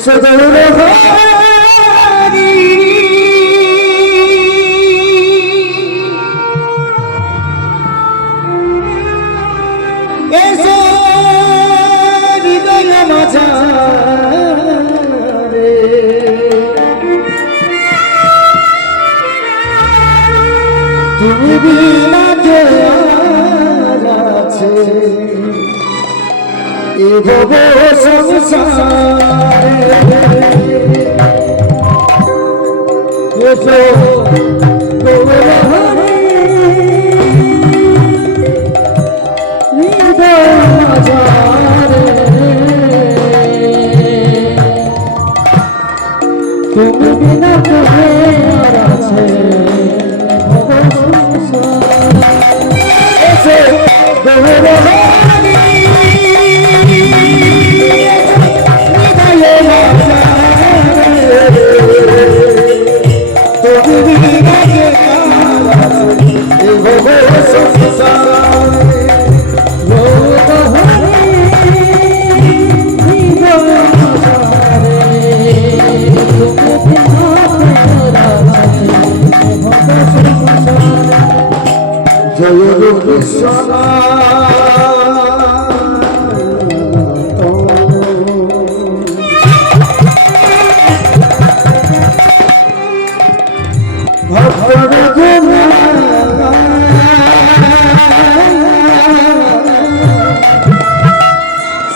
এসো দৌড়ে হরি এসো হৃদয় মাঝারে তুমি বিনা কে আছে এ ভব সংসারে এসো দৌড়ে হরি হৃদয় মাঝারে তুমি বিনা কে আছে এসো দৌড়ে হরি জয় কৃষ্ণ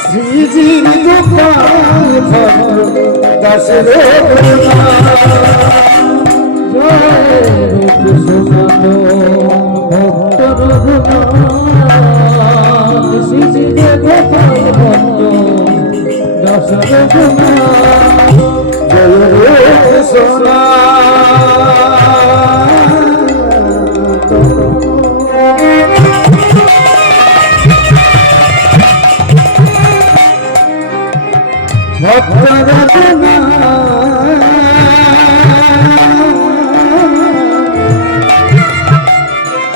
শ্রীজি গোপাল দাস রে শ্রীজি গোপাল দাস রে জয় সোনা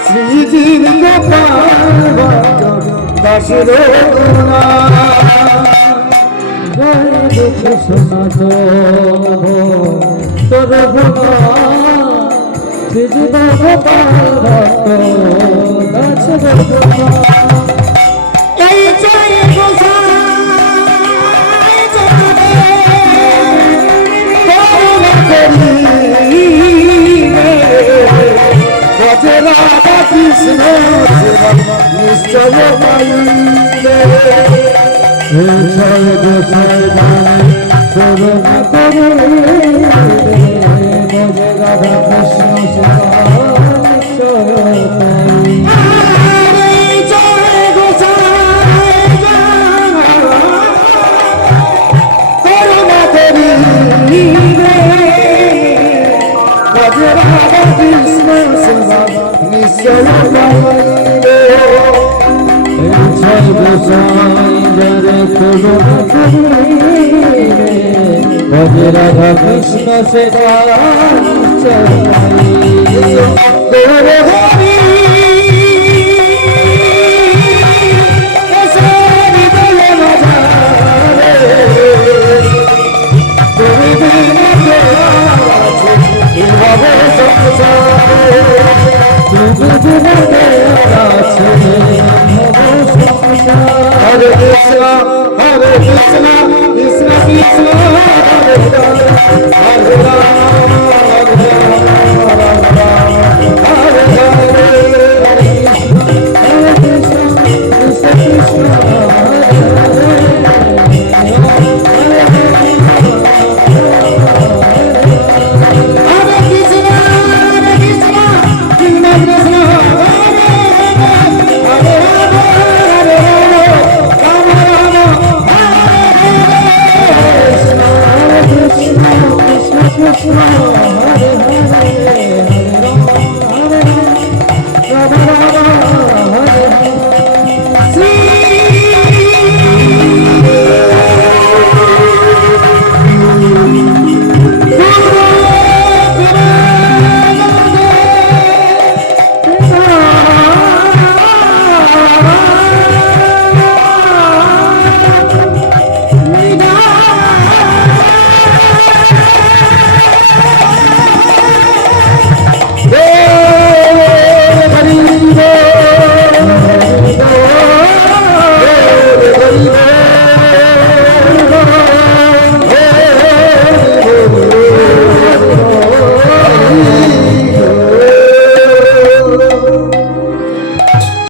শ্রীজি গোপাল দাস রে জয় কৃষ্ণ তোর শ্রীজি গোপাল দাস রে এই জয় রাধা কৃষ্ণ নিশ্চয় পাইলে জয় গোসাই করুণা করে রাধা কৃষ্ণ নিশ্চয় জয় গোসাই করুণা করি রাধা কৃষ্ণ নিশ্চয় পাইলে জয় গোসাই জয় করুণা করিলে রাধা কৃষ্ণ সেবা নিশ্চয় পাইলে Hari Hare Krishna, Hare Krishna, Krishna Krishna, Hare Hare, Hare Rama, Hare Rama, Hare Hare, Hare Krishna, Krishna Krishna, Hare Hare, Krishna